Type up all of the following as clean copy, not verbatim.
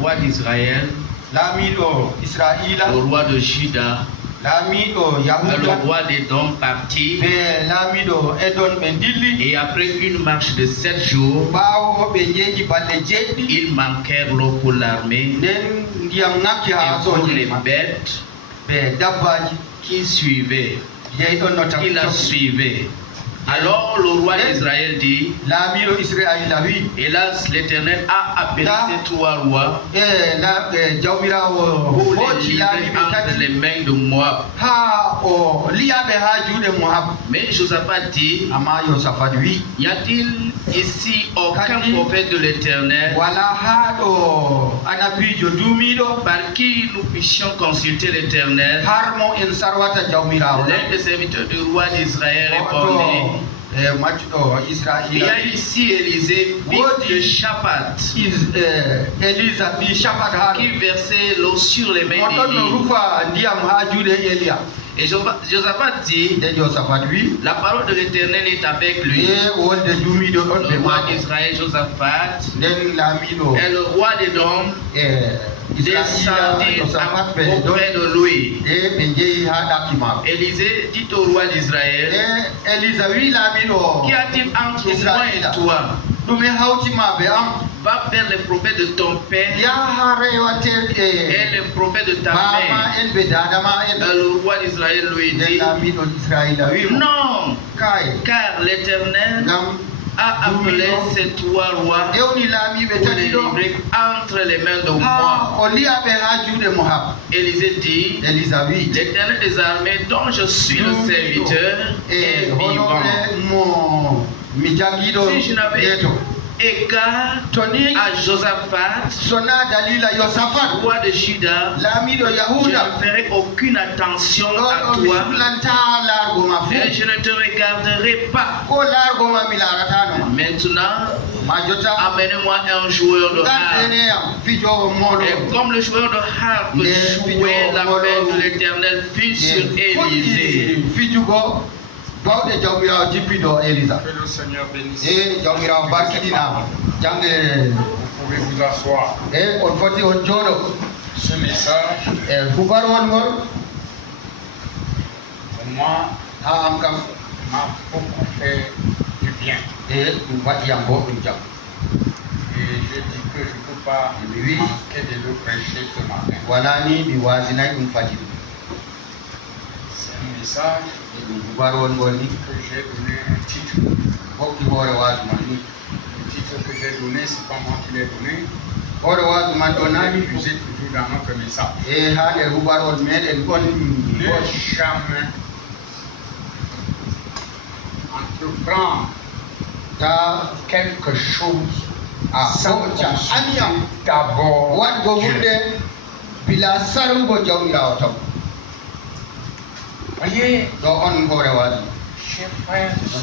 roi d'Israël, le roi de Juda, le roi d'Édom partit. Et après une marche de 7 jours, ils manquèrent l'eau pour l'armée et pour les bêtes qui suivaient, qui la suivaient. Alors le roi d'Israël dit, hélas, l'Éternel a appelé ces 3 rois pour les livrer entre les mains de Moab. Mais Josaphat dit, y a-t-il ici aucun prophète de l'Éternel par qui nous puissions consulter l'Éternel? L'un des serviteurs du roi d'Israël répondit, il y a ici Élisée, fils de Shaphat, qui versait l'eau sur les mains d'Élie. Et Josaphat dit, la parole de l'Éternel est avec lui. Le roi d'Israël, Josaphat, et le roi d'Édom descendit auprès de lui. Élisée dit au roi d'Israël, qu'y a-t-il entre moi et toi? Va vers les prophètes de ton père et les prophètes de ta mère. Le roi d'Israël lui dit, non, car l'Éternel a appelé ces 3 rois pour les livrer entre les mains de moi. Élisée dit, l'Éternel des armées dont je suis le serviteur est vivant. Si je n'avais égard à Josaphat, roi de Juda, je ne ferai aucune attention à toi et je ne te regarderai pas. Maintenant, amenez-moi un joueur de harpe. Et comme le joueur de harpe jouait, la main de l'Éternel fut sur Élisée. Que le Seigneur bénisse. Vous pouvez vous asseoir. Ce message, pour moi, m'a beaucoup fait du bien. Et je dis que je ne peux pas manquer de le prêcher ce matin. C'est un message que j'ai donné un titre. Le titre que j'ai donné, ce n'est pas moi qui l'ai donné. Je l'ai usé toujours dans notre message. Ne jamais entreprendre quelque chose sans consulter d'abord Dieu. Voyez, chers frères, nous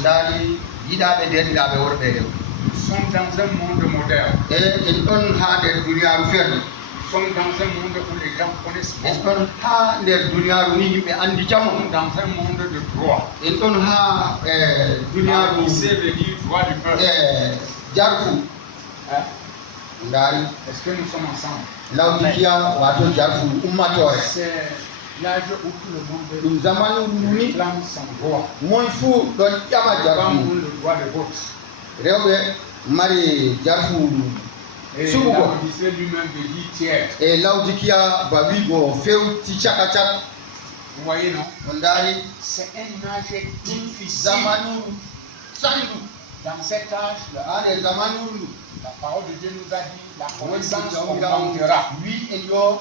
sommes dans un monde moderne. Nous sommes dans un monde où les gens connaissent beaucoup. Nous sommes dans un monde de droit. Qui sait le dire droit du peuple. Est-ce que nous sommes ensemble? C'est l'âge où tout le monde réclame son droit. Comme le droit de vote. Et l'Odyssée lui-même dit tiers. Vous voyez, non? C'est un âge difficile. Dans cet âge-là, la parole de Dieu nous a dit la connaissance augmentera. Les gens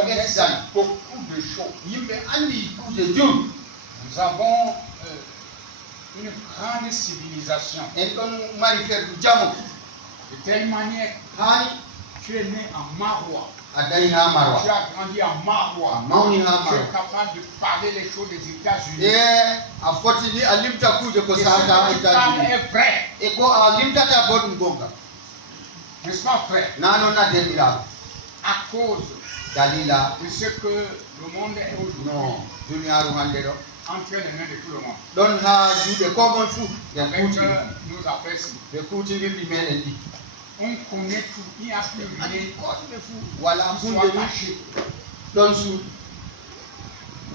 connaissent beaucoup de choses. Nous avons une grande civilisation. De telle manière, tu es né en Marois. Tu as grandi en Marois. Tu es capable de parler les choses des États-Unis. Ce que tu parles est vrai. N'est-ce pas, frère? À cause de ce que le monde est aujourd'hui. Entre les mains de tout le monde. Avec nos apprécions. On connaît tout, il n'y a plus rien. Voilà, vous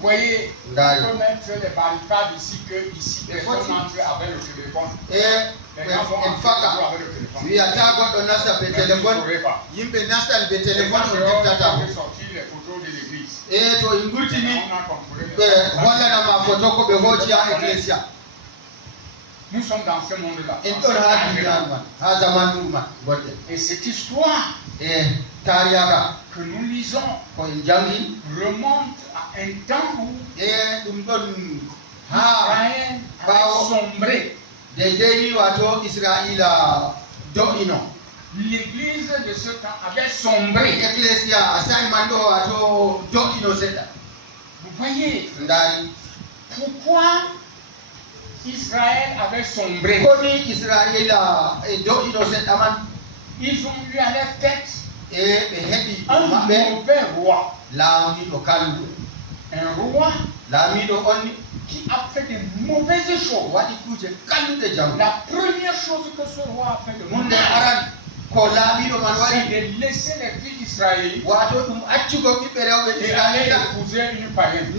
voyez, on peut mettre les barricades ici, que ici, personne n'entre avec le téléphone. Les gens vont entrer avec le téléphone. Oui, à ta on a ça, le téléphone. Il y a un téléphone, on peut sortir les photos de l'église. Et toi, une goutte, voilà ma photo, nous sommes dans ce monde-là. Et cette histoire que nous lisons remonte à un temps où Israël avait sombré. L'église de ce temps avait sombré. Vous voyez pourquoi Israël avait sombré. Ils ont eu à leur tête un mauvais roi. Un roi qui a fait de mauvaises choses. La première chose que ce roi a fait de mauvais, c'est de laisser les filles d'Israël et aller épouser une païenne.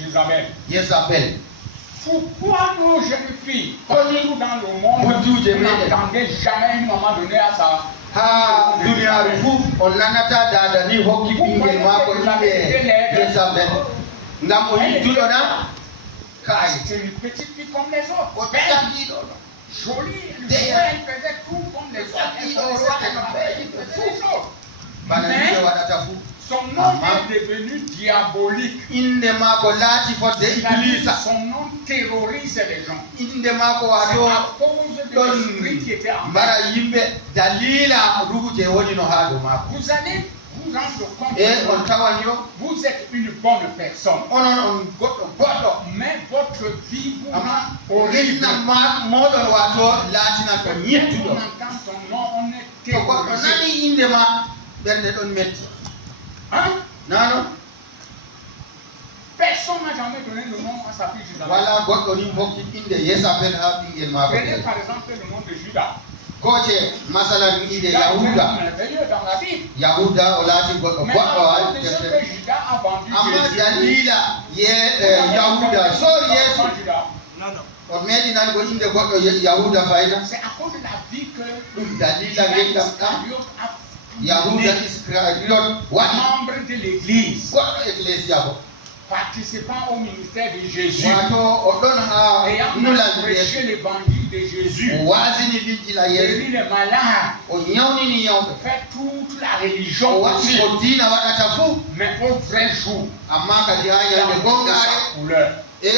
Jézabel. Pourquoi nos jeunes filles, partout dans le monde, n'entendaient jamais une maman donner à sa c'est une petite fille comme les autres. Jolie, elle faisait tout comme les autres. Mais son nom est devenu diabolique. Son nom terrorise les gens. C'est à cause de l'esprit qui était en elle. Vous allez vous rendre compte, vous êtes une bonne personne. Mais votre vie vous rend horrible. On entend son nom, on est terrorisé. Hein? Non. Personne n'a jamais donné le nom à sa fille Judas. Prenez par exemple le nom de Judas. Judas est merveilleux dans la Bible. Mais à cause de ce que Judas a vendu Jésus, c'est à cause de la vie que membre de l'église, participant au ministère de Jésus, ayant prêché l'évangile de Jésus, guéri les malades, fait toute la religion possible, mais au vrai jour, dans sa couleur, tu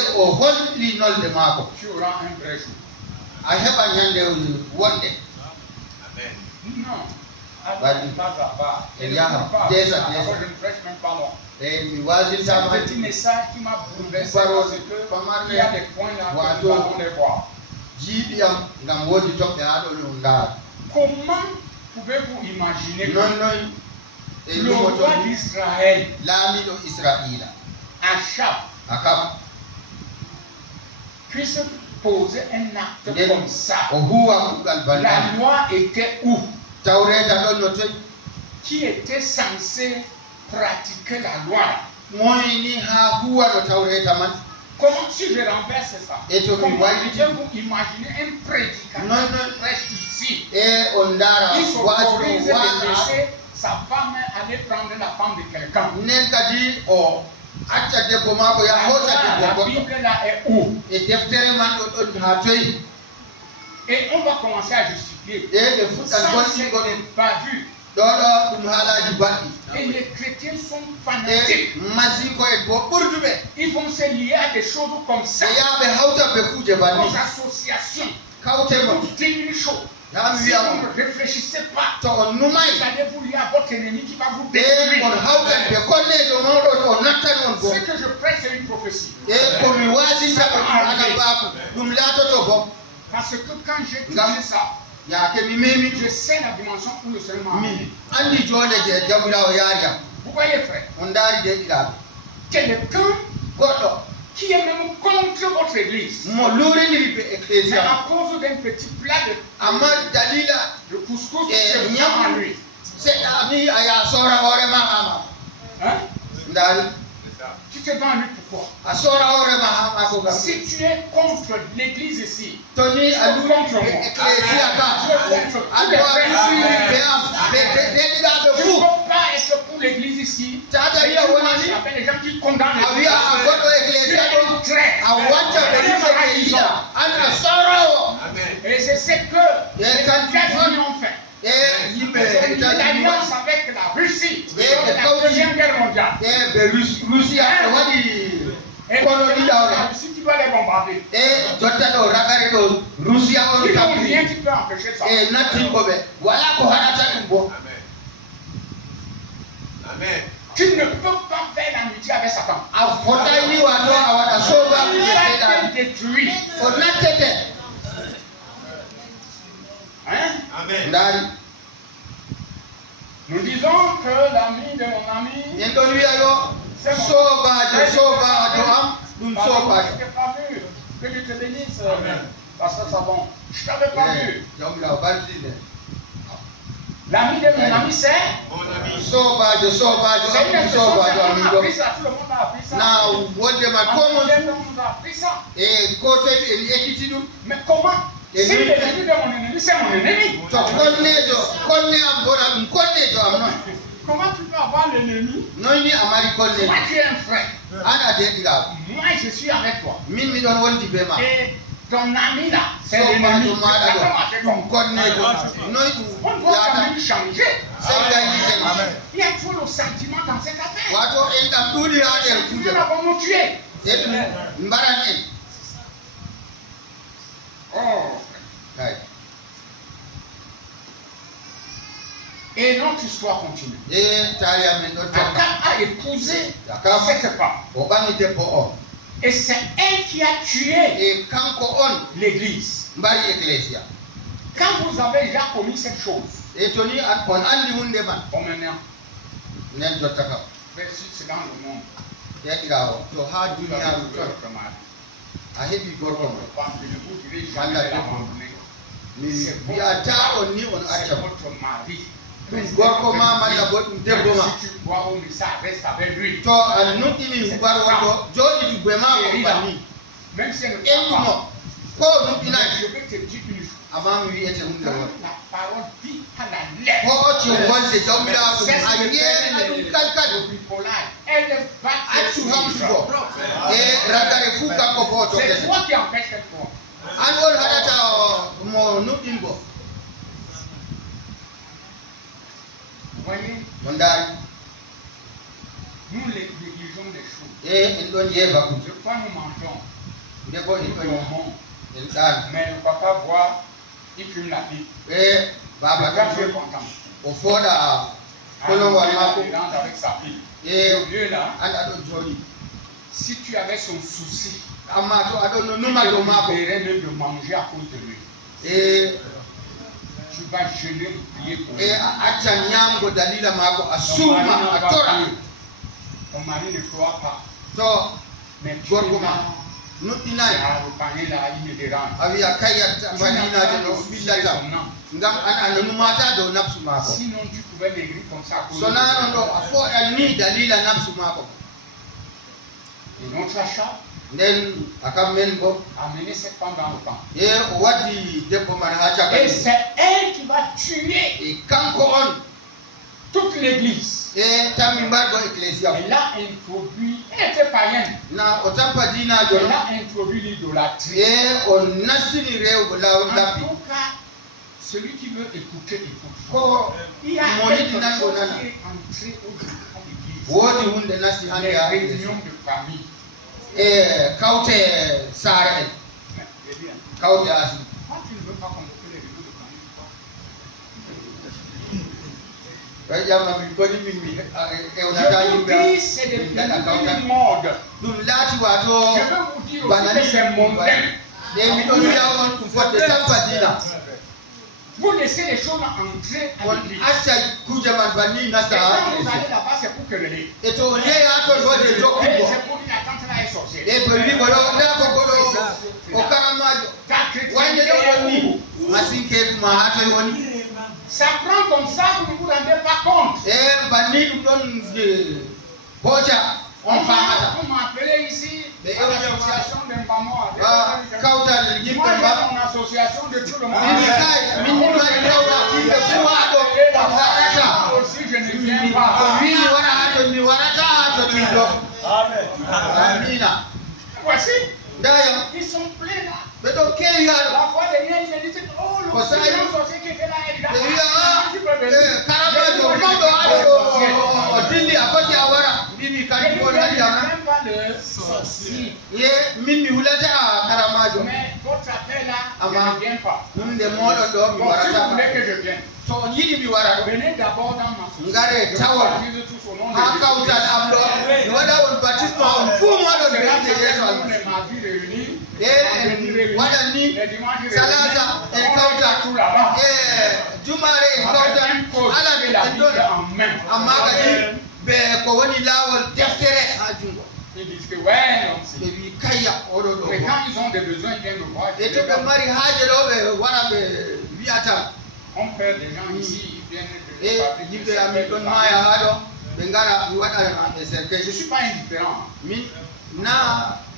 auras un vrai jour. Non. Je ne prêche même pas long. C'est un petit message qui m'a bouleversé parce qu'il y a des points là que nous allons les voir. Comment pouvez-vous imaginer que le roi d'Israël, Achab, puisse poser un acte comme ça? La loi était où? Qui était censé pratiquer la loi? Comment si je renverse ça? Comment pouvez-vous imaginer un prédicateur qui prêche ici? Il s'autorise de laisser sa femme aller prendre la femme de quelqu'un. La Bible là est où? Et on va commencer à justifier. Ça, c'est pas vu. Et les chrétiens sont fanatiques. Ils vont se lier à des choses comme ça. Aux associations. Pour dire une chose. Si vous ne réfléchissez pas, vous allez vous lier à votre ennemi qui va vous détruire. Ce que je prêche, c'est une prophétie. Parce que quand j'ai touché ça, je sais la dimension où le Seigneur m'a amené. Vous voyez, frère, quelqu'un qui est même contre votre église. C'est à cause d'un petit plat de couscous en lui. Hein? Tu te vends lui pourquoi? Si tu es contre l'église ici, tu es contre moi. Tu ne peux pas être pour l'église ici. Tu appelles les gens qui condamnent l'église. Et c'est ce que les États-Unis ont fait. Une alliance avec la Russie la Deuxième Guerre mondiale. Et la Russie qui doit les bombarder. Ils n'ont rien qui peut empêcher ça. Amen. Tu ne peux pas faire l'amitié avec Satan. Il va te détruire. Hein? Amen. Nous disons que l'ami de mon ami, c'est mon. Je t'ai pas vu. Que Dieu te bénisse, Pasteur Savon. Je t'avais pas vu. L'ami de mon ami, c'est mon ami. C'est une expression qu'on a appris ça. Tout le monde a appris ça. Tout le monde a appris ça. Mais comment? Si l'ennemi de mon ennemi, c'est mon ennemi. Comment tu peux avoir l'ennemi? Moi, tu es un frère. Moi, je suis avec toi. Et ton ami là, c'est l'ennemi. On doit quand même changer. Il y a trop de sentiments dans cette affaire. Nous l'avons nous tué. Oh. Et notre histoire continue. Akab a épousé cette femme. Et c'est elle qui a tué l'église. Quand vous avez déjà commis cette chose, bon maintenant, c'est dans le monde. C'est votre mari. Même si tu bois au mais ça reste avec lui. Même si elle ne parle pas, je vais te dire une chose. La parole dit à la lettre. Elle va te c'est toi qui empêches cette fois. Voyez, nous négligeons les choses. Je crois que nous mangeons, nous dormons, mais le papa voit, il fume la pipe. Quand tu es content, il rentre avec sa pipe. Le vieux là, si tu avais son souci, tu libérais même de manger à cause de lui. Tu vas jeûner et prier pour lui. Ton mari ne croit pas. Mais tu as reparlé là, il me dérange. Sinon tu pouvais maigrir comme ça à cause de lui. Et notre achat a mené cette femme dans le camp. Et c'est elle qui va tuer toute l'église. Elle a introduit, elle était païenne. Elle a introduit l'idolâtrie. En tout cas, celui qui veut écouter, écoute. Il y a quelque chose qui est entré au sein de l'église. Les réunions de famille. Kaute Sare Kaute Asi. Quand tu ne veux pas convoquer les réunions de famille, c'est des modes. Je veux vous dire aussi que c'est mondain. Vous laissez les choses entrer à l'église. Et quand vous allez là-bas, c'est pour quereller. C'est pour dire la tante là est sorcier. Ta chrétienté, ça prend comme ça, vous ne vous rendez pas compte. On m'a appelé ici à l'association d'un maman. Mon association de tout le monde. Aussi, je ne viens pas. Voici, ils sont pleins là. La fois dernière, il a dit oh, le sorcier qui était là, il a même pas le sorcier. Mais votre appel là, je ne viens pas. Bon, si vous voulez que je vienne, venez d'abord dans ma société. Ils disent que ouais, mais quand ils ont des besoins, ils viennent me voir. On perd des gens ici, ils viennent de je ne suis pas indifférent.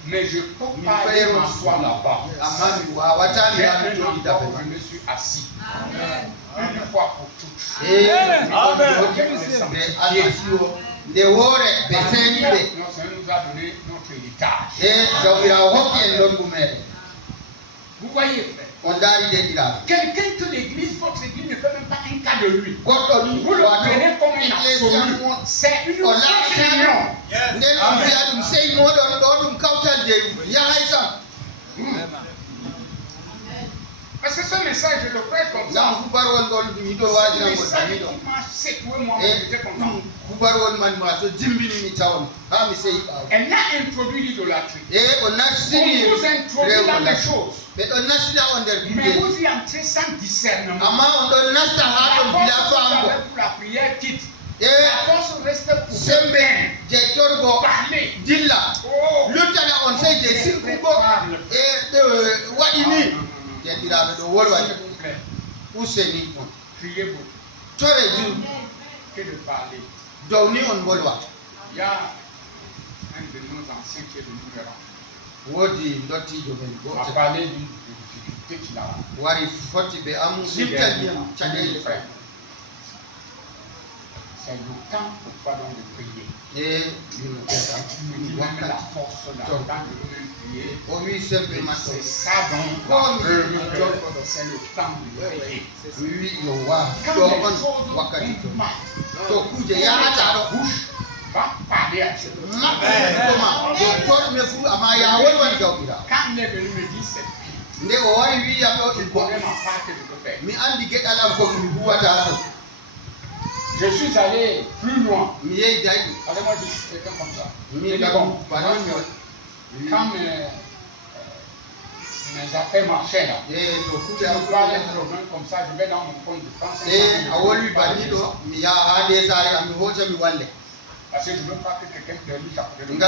Mais je ne peux pas aller m'asseoir là-bas. J'ai un endroit où je me suis assis. Une fois pour toutes. Nous a donné notre héritage. Vous voyez, quelqu'un que l'église, votre église ne fait même pas un cas de lui. Vous le prenez comme un absolu. C'est une opinion. Parce que ce message, je le prête comme ça. C'est un message qui m'a secoué moi-même, j'étais content. Elle a introduit l'idolâtrie. On vous introduit dans les choses. Mais vous y entrez sans discernement. La force pour la prière quitte. La force reste pour parler. Priez beaucoup. Que de parler. Il y a un de nos anciens qui est venu me rendre. On a parlé d'une difficulté qu'il a. C'est le temps pour toi donc de prier. Même la force là, quand je veux prier, c'est ça donc c'est le temps de prier. Quand les choses vont mal, bouche va parler à ce moment. Quand il est venu me dire c'est pire, je connais ma part que je peux faire. Je suis allé plus loin. Avec moi, je suis quelqu'un comme ça. Quand mes affaires marchaient là, je me parle d'un problème comme ça, je vais dans mon compte de France. Parce que je ne veux pas que quelqu'un te dise à côté de moi.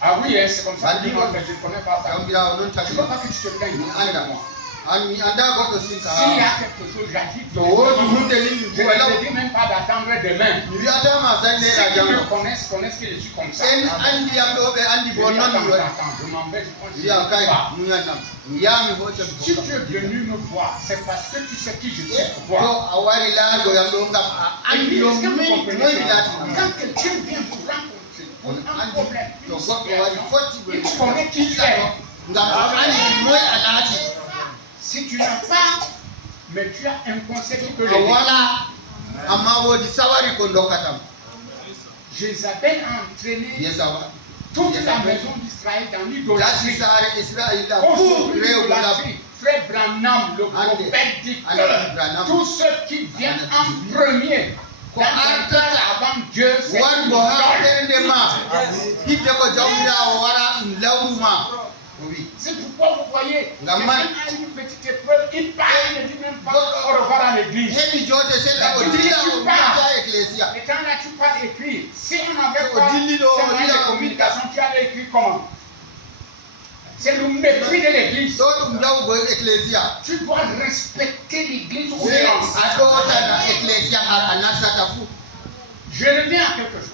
Ah oui, c'est comme ça. Je ne connais pas ça. Je ne veux pas que tu te plaignes de moi. S'il y a quelque chose, j'agis. Je ne te dis même pas d'attendre demain. Ceux qui me connaissent que je suis comme ça. Je m'en vais, je pense que je ne sais pas. Si tu es venu me voir, c'est parce que tu sais qui je suis pour toi. Est-ce que vous comprenez ça? Quand quelqu'un vient vous rencontrer pour un problème, il connaît qui tu es. Si tu n'as pas, mais tu as un conseil qui peut l'aider. Jézabel a entraîné toute la maison d'Israël dans l'idolâtrie. Frère Branham, le prophète, dit que tous ceux qui viennent en premier dans un temps avant Dieu, c'est c'est pourquoi vous voyez, quelqu'un a une petite épreuve, il part, il ne dit même pas au revoir à l'église. Et quand là tu pas écrire. Si on n'avait pas ces moyens de communication, tu allais écrire comment? C'est le mépris de l'église. Tu dois respecter l'église au silence. Je reviens à quelque chose.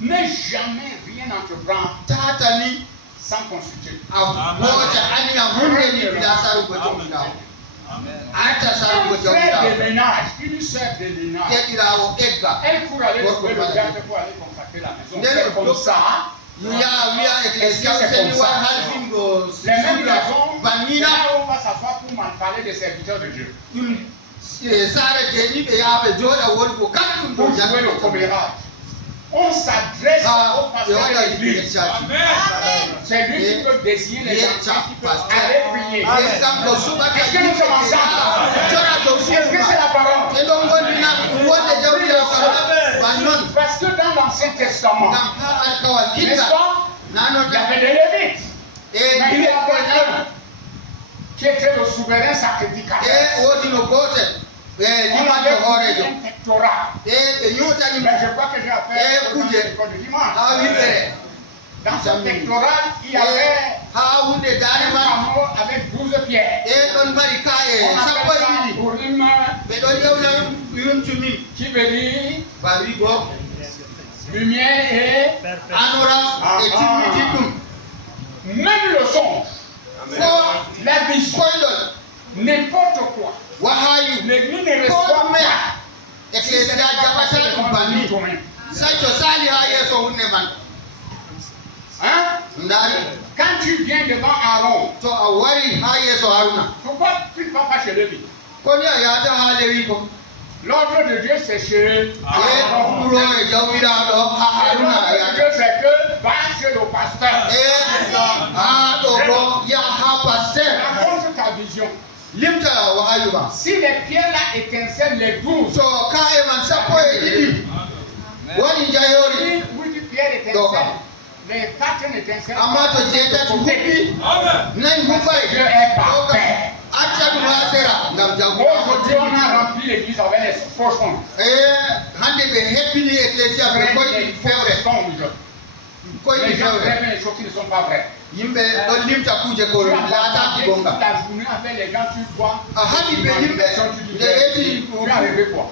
Ne jamais rien entreprendre sans consulter. Un frère de ménage, une sœur de ménage, elle court aller trouver le gars pour aller consacrer la maison. C'est comme ça. Les mêmes raisons, là on va s'asseoir pour m'en parler des serviteurs de Dieu. Pour jouer le commérage. On s'adresse au pasteur de l'église. C'est lui qui peut désigner les gens qui peuvent aller prier. Est-ce que nous sommes ensemble? Est-ce que c'est la parole? Parce que dans l'Ancien Testament, n'est-ce pas? Il y avait des Lévites. Mais il y avait un qui était le souverain sacrificateur. On avait un pectorat. Mais je crois que j'ai affaire au l'école du dimanche. Dans ce pectoral, il y avait un panneau avec 12 pierres. On appelle ça Urim, qui veut dire lumière et même le son, la vision, n'importe quoi. L'église ne reçoit pas. Quand tu viens devant Aaron, pourquoi tu ne vas pas chez Lévi? L'ordre de Dieu c'est chez Aaron. L'ordre de Dieu c'est que va chez le pasteur. Raconte ta vision. Si les pierres là étincellent les 12, oui, pierres étincellent, les 4 étincelles. Dieu est parfait. Aujourd'hui, on a rempli l'église avec les faux songes. Les gens rêvent les choses qui ne sont pas vraies. Tu as la journée avec les gens, tu vois. Tu as rêvé quoi?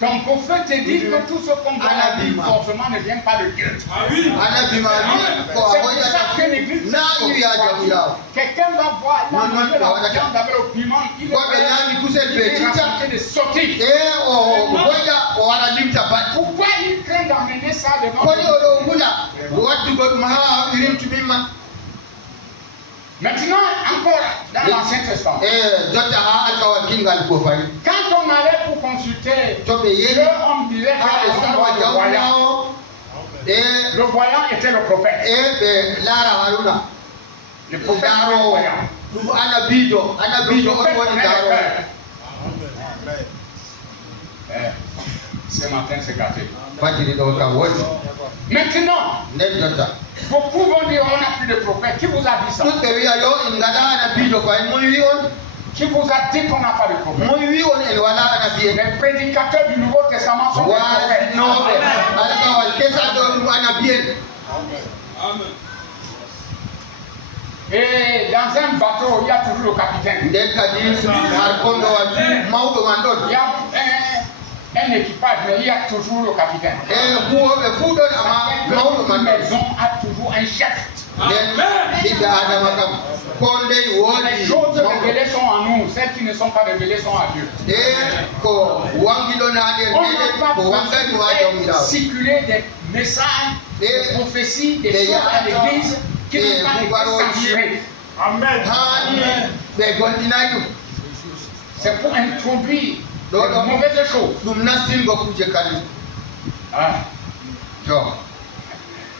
Ton prophète te dit que tout ce qu'on voit la Bible forcément ne vient pas de Dieu. C'est pour ça que l'église quelqu'un va voir la viande avec le piment, il est raconté de sortir. Pourquoi il craint d'emmener ça devant Maintenant, encore dans l'Ancien Testament, quand on allait pour consulter, on disait que le voyant était le prophète. Le prophète était le voyant. Ce matin, c'est gâté. Maintenant, beaucoup vont dire on n'a plus de prophète. Qui vous a dit ça? Qui vous a dit qu'on n'a pas de prophète? Les prédicateurs du Nouveau Testament sont des prophètes. Et dans un bateau, il y a toujours le capitaine. Il y a un équipage, mais il y a toujours le capitaine. Une maison a toujours un chef. Les choses révélées sont en nous, celles qui ne sont pas révélées sont à Dieu. On ne peut pas circuler des messages, des prophéties, des choses à l'église qui n'ont pas été censurées. Amen. C'est pour introduire de mauvaises choses.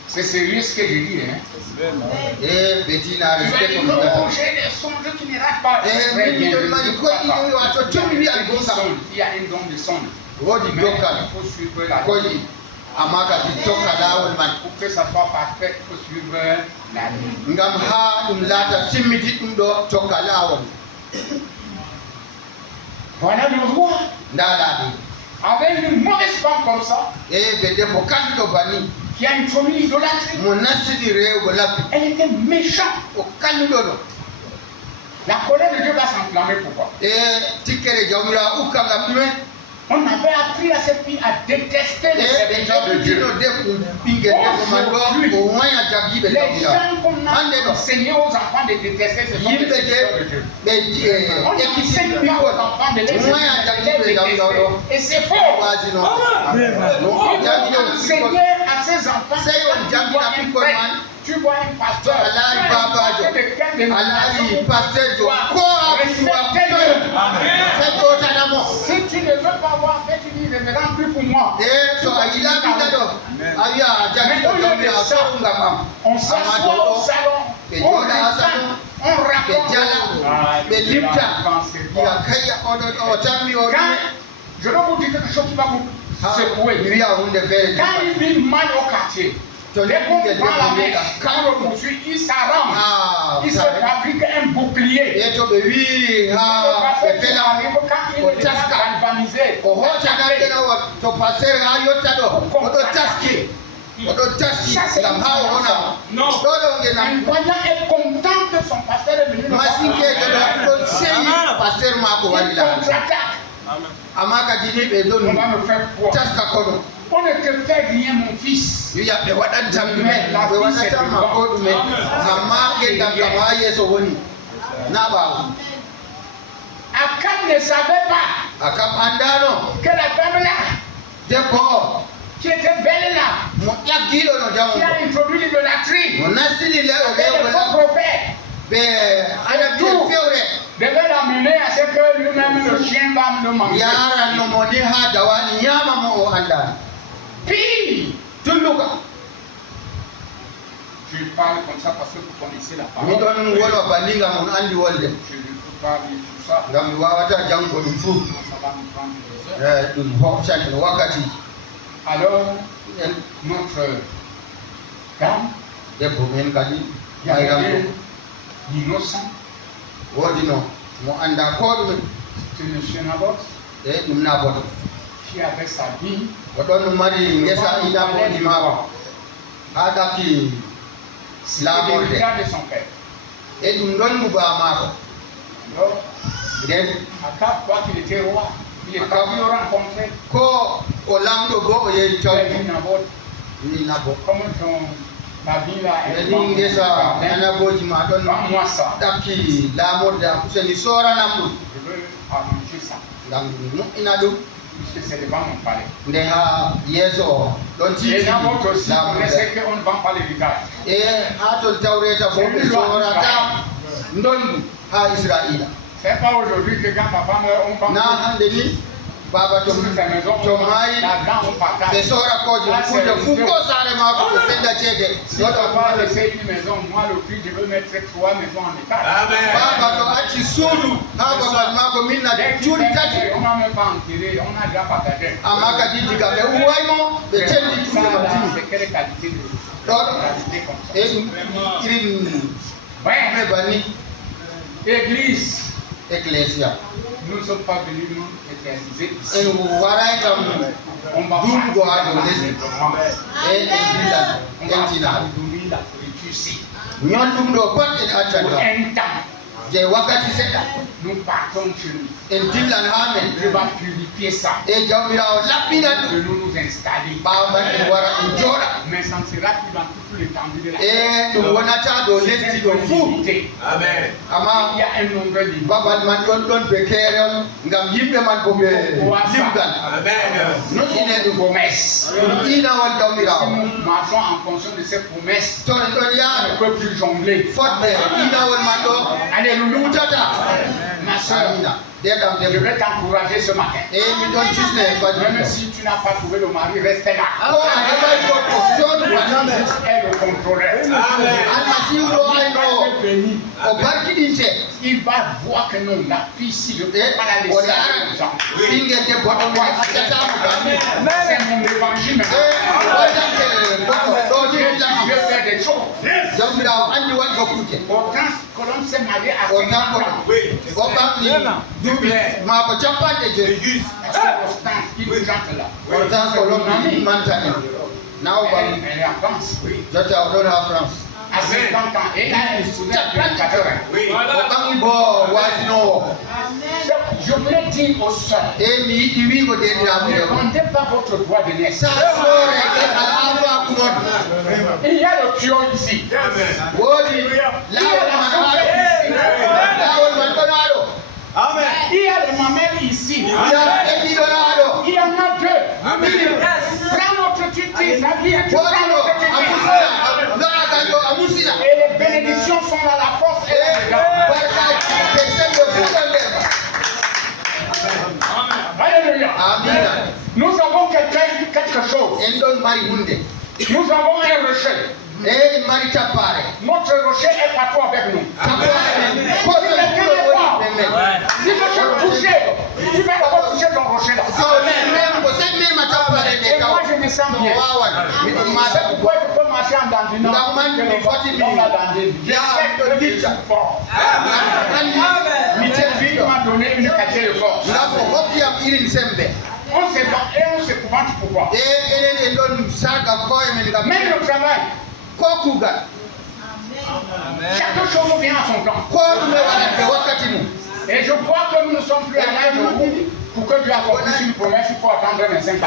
C'est sérieux ce que je dis. J'ai des songes qui ne ratent pas. Il y a un don de songe. Mais il faut suivre la ligne. Pour que ça soit parfait, il faut suivre la ligne. Voilà le roi. Avec une mauvaise femme comme ça, qui a introduit l'idolâtrie. Elle était méchante. La colère de Dieu va s'enflammer. Pourquoi? On avait appris à cette fille à détester les serviteurs de Dieu. Les gens qu'on a enseigné aux enfants de détester ce sont les serviteurs de Dieu. On enseigne bien aux enfants de les détester. Et c'est faux. On enseigne à ces enfants tu vois un pasteur, si tu ne veux pas voir, tu dis, ne me rends plus pour moi. On s'assoit au salon, on raconte. Je vais vous dire quelque chose qui va vous secouer. Quand il vit mal au quartier, dès qu'on prend la main, quand on le poursuit, il s'arrange. Il se fabrique un bouclier. Il arrive quand il est déjà galvanisé. Ça, c'est un voyant est content que son pasteur est venu. Il contre-attaque. On va me faire quoi? On ne te fait rien, mon fils. Mais la vie, c'est Akab ne savait pas que la femme là, qui était belle là, qui a introduit l'idolâtrie, le faux prophète, devait l'amener à ce que lui-même le chien va le manger. Puis, je parle comme ça parce que vous connaissez la parole. Je ne peux pas lire tout ça. Ça va nous prendre des heures. Alors, notre dame, qui a été innocent, c'est monsieur Naboth, qui avait sa vie, c'était l'héritage de son père. Alors, Akab, quoi qu'il était roi, il est parti le rencontrer. Comme la vie là est moi ça. Je veux arranger ça. Puisque c'est devant mon palais. Et Naboth aussi connaissait qu'on ne vend pas l'héritage. C'est pas aujourd'hui que quand papa meurt, on vend Baba to mai besora koji kuja fuko sare mako kusenda chege yote kwa c'est une maison moi le prix je veux mettre 3 maisons en état. Amen. Baba to achi sulu hapa bali mako minna chuli tati on a même pas enterré on a déjà partagé amaka didika be uwaimo be tendi chuli matini c'est quelle qualité de qualité comme ça irin ouais bani église ecclesia nous ne sommes pas venus nous éterniser ici. On va nous partons chez nous. Je vais purifier ça. De nous installer. Mais ça ne sera plus dans toute l'étendue de la terre. Amen. Il y a un nombre de promesses. Si nous marchons en fonction de ces promesses, on ne peut plus jongler. Alléluia. Ma soeur, je vais t'encourager ce matin. Même si tu n'as pas trouvé le mari, reste là. Elle le contrôleur. Il va voir que non, la fille ici, je ne peux pas la laisser. C'est mon évangile. Je vais faire des choses. Firawo andi wadgo kuje. Autant Colombe s'est marié à 50 ans. O bamni dubi ma ko champande je. Constance qui nous chante là. Hortense Colombe mantani. Now Elle est en France. Jota odona France. À 50 ans. Et là, elle étudie à 24 ans. O bamni bo wasino. Je voulais dire aux sœurs, E mi iwi go de ne diramu. vendez pas votre droit de naissance. Sa sore ke alava kumon. Il y a le pion ici. Wodi lawo manado. Lawo manado. Il y a le mamelle ici. Ya edidonado. Il y en a deux. Prends notre titre. La vie est Wodi no notre titre. amusina. Ndona kanyo amusina. Et les bénédictions sont à la force et dedans. Alléluia. Amen. Nous avons quelque chose. Endon mari hunde. Nous avons un rocher. E mari tapare. Notre rocher est partout avec nous. Ko Si quelqu'un est fort, si tu veux toucher, tu vas d'abord toucher ton rocher là. Et moi je me sens bien. C'est pourquoi je peux marcher en dandinant. Dans la dandine. J'espère que je suis fort. Michel m'a donné une qualité de force. On se bat et on se couvente pourquoi. Même le travail. Chaque chose vient à son temps. Et je crois que nous ne sommes plus à l'âge où pour que Dieu accomplisse une promesse, il faut attendre 25 ans.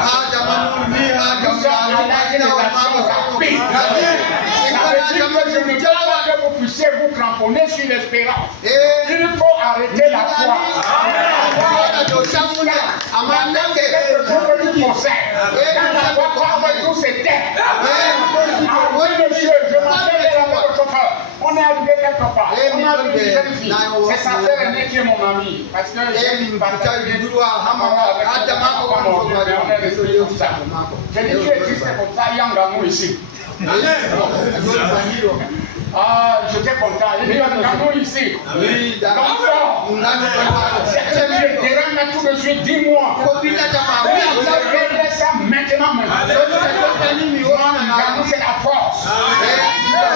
Nous sommes à l'âge des actions rapides. Ça veut dire que je ne veux pas que vous puissiez vous cramponner sur l'espérance. Il faut arrêter la foi. Quelque chose que tu possèdes. Quand la foi parle, tout s'éteint. Oui, monsieur, je m'appelle le chauffeur. On est arrivé quelque part. On a vu une jeune fille. C'est sa sœur aînée qui est mon amie. Parce que j'ai une bataille de droit. J'ai dit, tu existes comme ça, Yangamou ici. Ah, j'étais content. Il y a Yangamou ici. L'enfant. C'est mieux. Dérange tout de suite, dis-moi. Fais ça maintenant. Yangamou, c'est la force.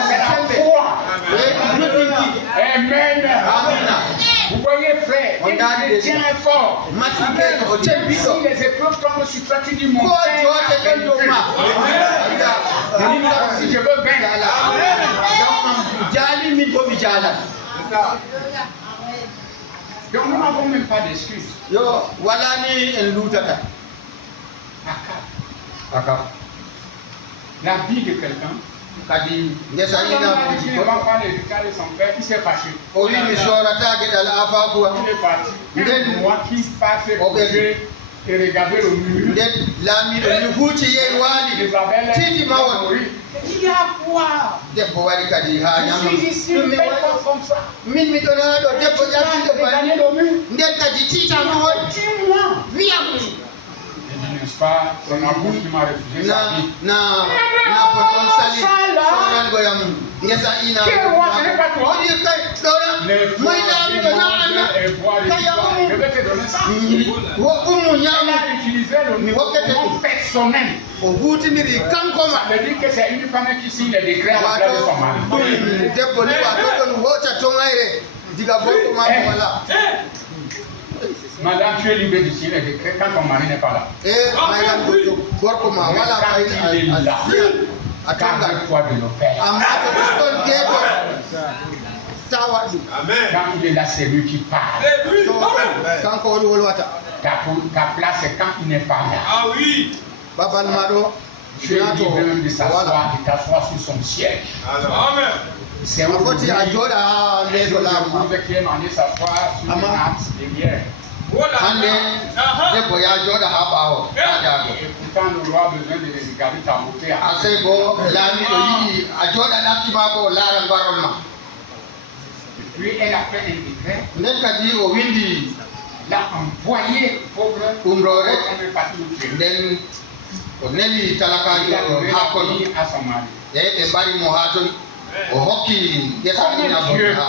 C'est la foi. Amen. Vous voyez, frère, il tient fort. Si les épreuves tombent sur toi, tu dis mon père. Si je veux bien. Donc nous n'avons même pas d'excuses. La vie de quelqu'un. Kadi Il ne va pas l'éduquer son père, il s'est fâché. o wi mi sorata gueɗal afa kuwa Il est parti. Même moi qui passe bouger et regarder le mur. nden laamiɗo mi huuci yehi waali Isabelle titi mawon il y a quoi? debbo waɗi kadi ha Je suis ici, une belle femme comme ça. min mi ɗon ha ɗo debbo ƴammiɗo bani Regardez le mur. nden kadi titama hon Dis-moi. wiyam N'est-ce pas? C'est ma bouche qui m'a refusé sa vie. na pot on sali sorangoyam ngesa ina oɗi kay ɗona moy laamiɗo na anna Je vais te donner ça. wo ummu Elle ñaami a utilisé le mi hokkete nom ɗum personnel. o hutiniri kankoma Ça veut dire que c'est une femme qui signe les décrets à la place de son mari. wato debbo ni wato ɗon hoca tongayre diga gorko mako wala Madame, tu es libre de signer les décrets quand ton mari n'est pas là. e mayam gorko ma wala fayida a siya a tonga Garde-toi de le faire. amma to ɗon geeto ta waɗ ɗum Quand il est là, c'est lui qui parle. to kanko woni wolwata Ta place, c'est quand il n'est pas là. babal ma ɗo Tu es sina to libre de wala s'asseoir et t'asseoir sur son siège. C'est a un foti a jooɗa ha leeso laamu ma qui est demandé s'asseoir sur Ama. une axe derrière. hande debbo ya jooɗa ha ɓaawo ha jaago Et pourtant, le roi a besoin de regarder ta beauté. a sey bo laamiɗo yiɗi a jooɗa ɗakki ma ko o laara mbarol ma Puis elle a fait un décret. nden kadi o windi L'a envoyé pauvre umrore on est parti au Dieu. nden o neli Il talakajo a donné ha la kono vie à son mari. e ɓe mbaɗimo ha ton o hokki gesa ina bonde ha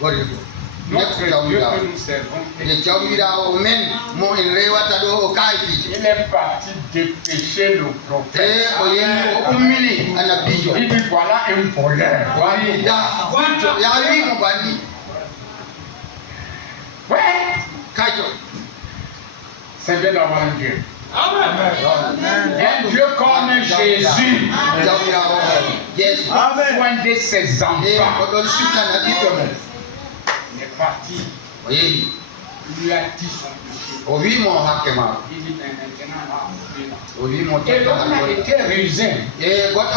gori to Notre Dieu que nous servons, il est parti dépêcher le prophète. Il dit voilà un voleur. Ouais. C'est bien d'avoir un Dieu. Un Dieu comme Jésus. Soin de ses enfants. Il est parti. Il lui a dit son péché. Il dit maintenant là. Et l'homme a été rusé. Quand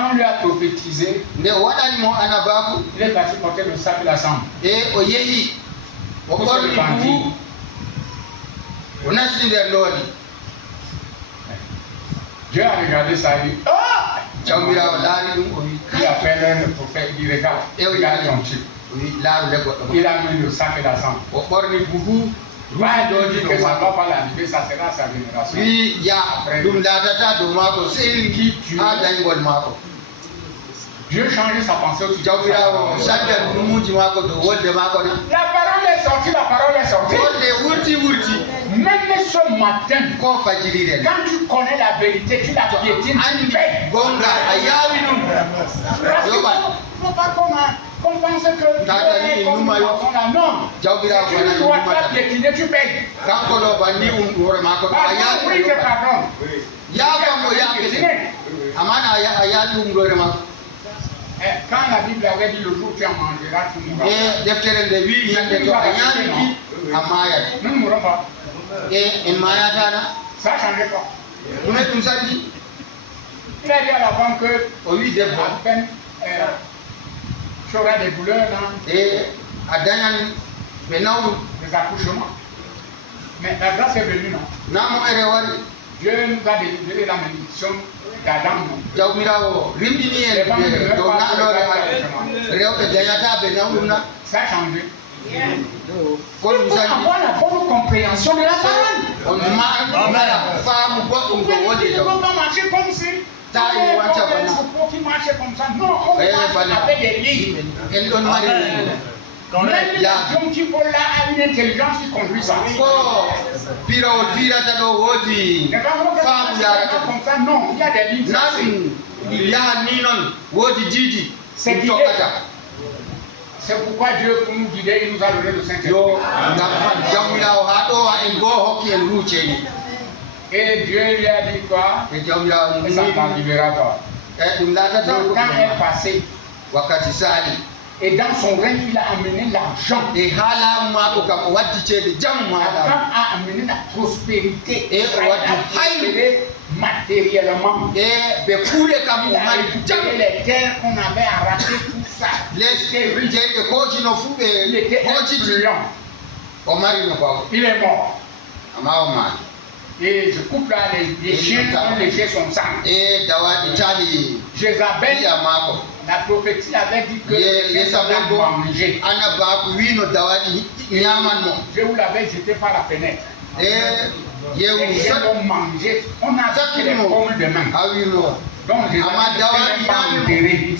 on lui a prophétisé, il est parti porter le sac de la chambre. Dieu a regardé ça et dit, il appelle le prophète, il dit regarde ton type. Il a mis le sac et la sang. Il dit que ça ne va pas l'arriver, ça sera sa génération. Dieu change sa pensée aussi. La parole est sortie, la parole est sortie. Même ce matin, quand tu connais la vérité, tu la piétines, tu payes. Il ne faut pas qu'on pense que Dieu est comme nous. Non. Tu dois pas piétiner, tu payes. Pardon, oui, je pardonne. Quand la Bible avait dit le jour où tu en mangeras, tu mourras. Nous ne mourrons pas. Ça ne change pas. Il a dit à la femme que à peine tu auras des douleurs dans les accouchements. Mais la grâce est venue, non? Dieu nous a délivré la malédiction d'Adam. Ça a changé. Il faut avoir la bonne compréhension de la parole. Il ne faut pas marcher comme si qui marchait comme ça. Non, on marche avec des lignes. Même l'avion qui vole là a une intelligence qui conduit ça. Comme ça, non, il y a des lignes. C'est guidé. C'est pourquoi Dieu, pour nous guider, il nous a donné le Saint-Esprit. Et Dieu lui a dit quoi? Et ça ne t'arrivera pas. Le temps est passé. Et dans son règne, il a amené l'argent. Abraham a amené la prospérité. Et matériellement. Il a récupéré les terres qu'on avait arrachées, tout ça. Il était influent. Il est mort. Et je coupe là les chiens ont léché son sang. Jézabel, la prophétie avait dit que les avait mangé. Je vous l'avais jeté par la fenêtre. Les chiens ont mangé. On a fait les pommes de main. Donc Jézabel pas enterré.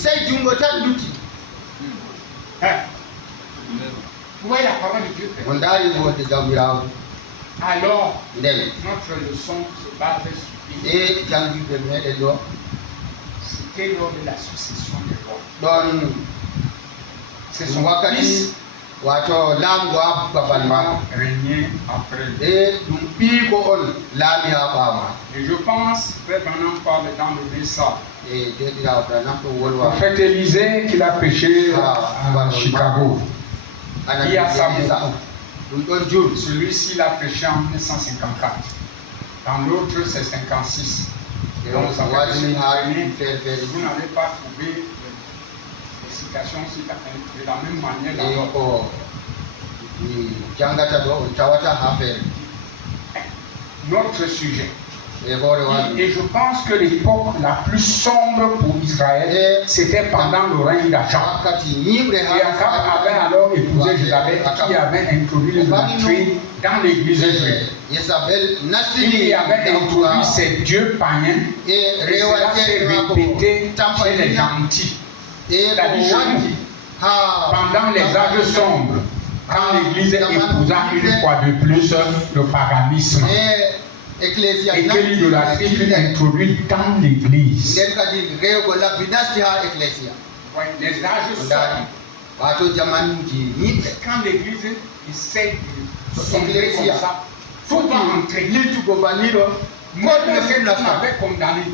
Vous voyez la parole de Dieu. Alors, notre leçon se base sur c'était lors de la succession des rois. C'est son fils régner après lui. Et je pense, frère Branham parle dans le message. Le prophète Élisée qu'il a prêché à Chicago. Il y a ça beaucoup. Celui-ci l'a prêché en 1954. Dans l'autre, c'est 56. Donc, ça va vous n'avez pas trouvé les citations de la même manière dans l'autre. Notre sujet. Et je pense que l'époque la plus sombre pour Israël, c'était pendant le règne d'Achab. Et Achab avait alors épousé Jézabel qui avait introduit l'idolâtrie dans l'église juive. Il y avait introduit ces dieux païens et cela s'est répété chez les gentils. C'est-à-dire pendant les âges sombres, quand l'Église épousa une fois de plus le paganisme et que l'idolâtrie fut introduite dans l'Église. Les âges sombres. Quand l'Église essaie de sombrer comme ça, il faut pas entrer. Moi, je m'avais condamné.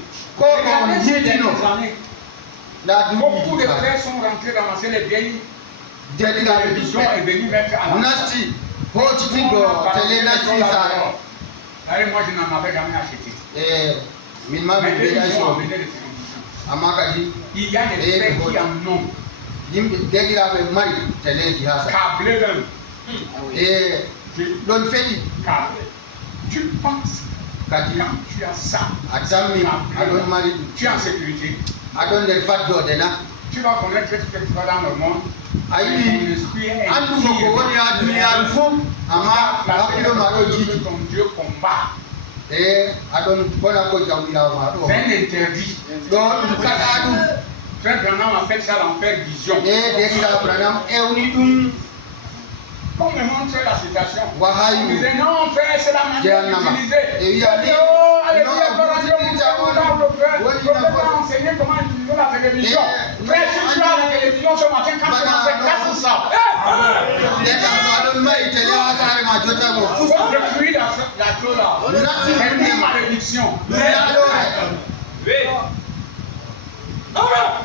Beaucoup de frères sont rentrés ramasser les vieilles télévisions et venus mettre à la moi, je n'en avais jamais acheté. Mais eux, ils ont amené les télévisions. Il y a des frères qui en ont. Câblé même. Tu penses quand tu as ça, tu es en sécurité. Tu vas connaître ce qui se passe dans le monde. Ton esprit est ton Dieu combat. C'est un interdit. Frère Branham a fait ça dans Père Vision. Quand on me montrait la citation, on disait non, frère, c'est la manière d'utiliser. Il a dit, oh, alléluia, gloire à Dieu, mon Dieu, le prophète a enseigné comment utiliser la télévision. Frère, si tu as la télévision ce matin, quand tu fais casse ça. Faut détruire la chose là. C'est une malédiction.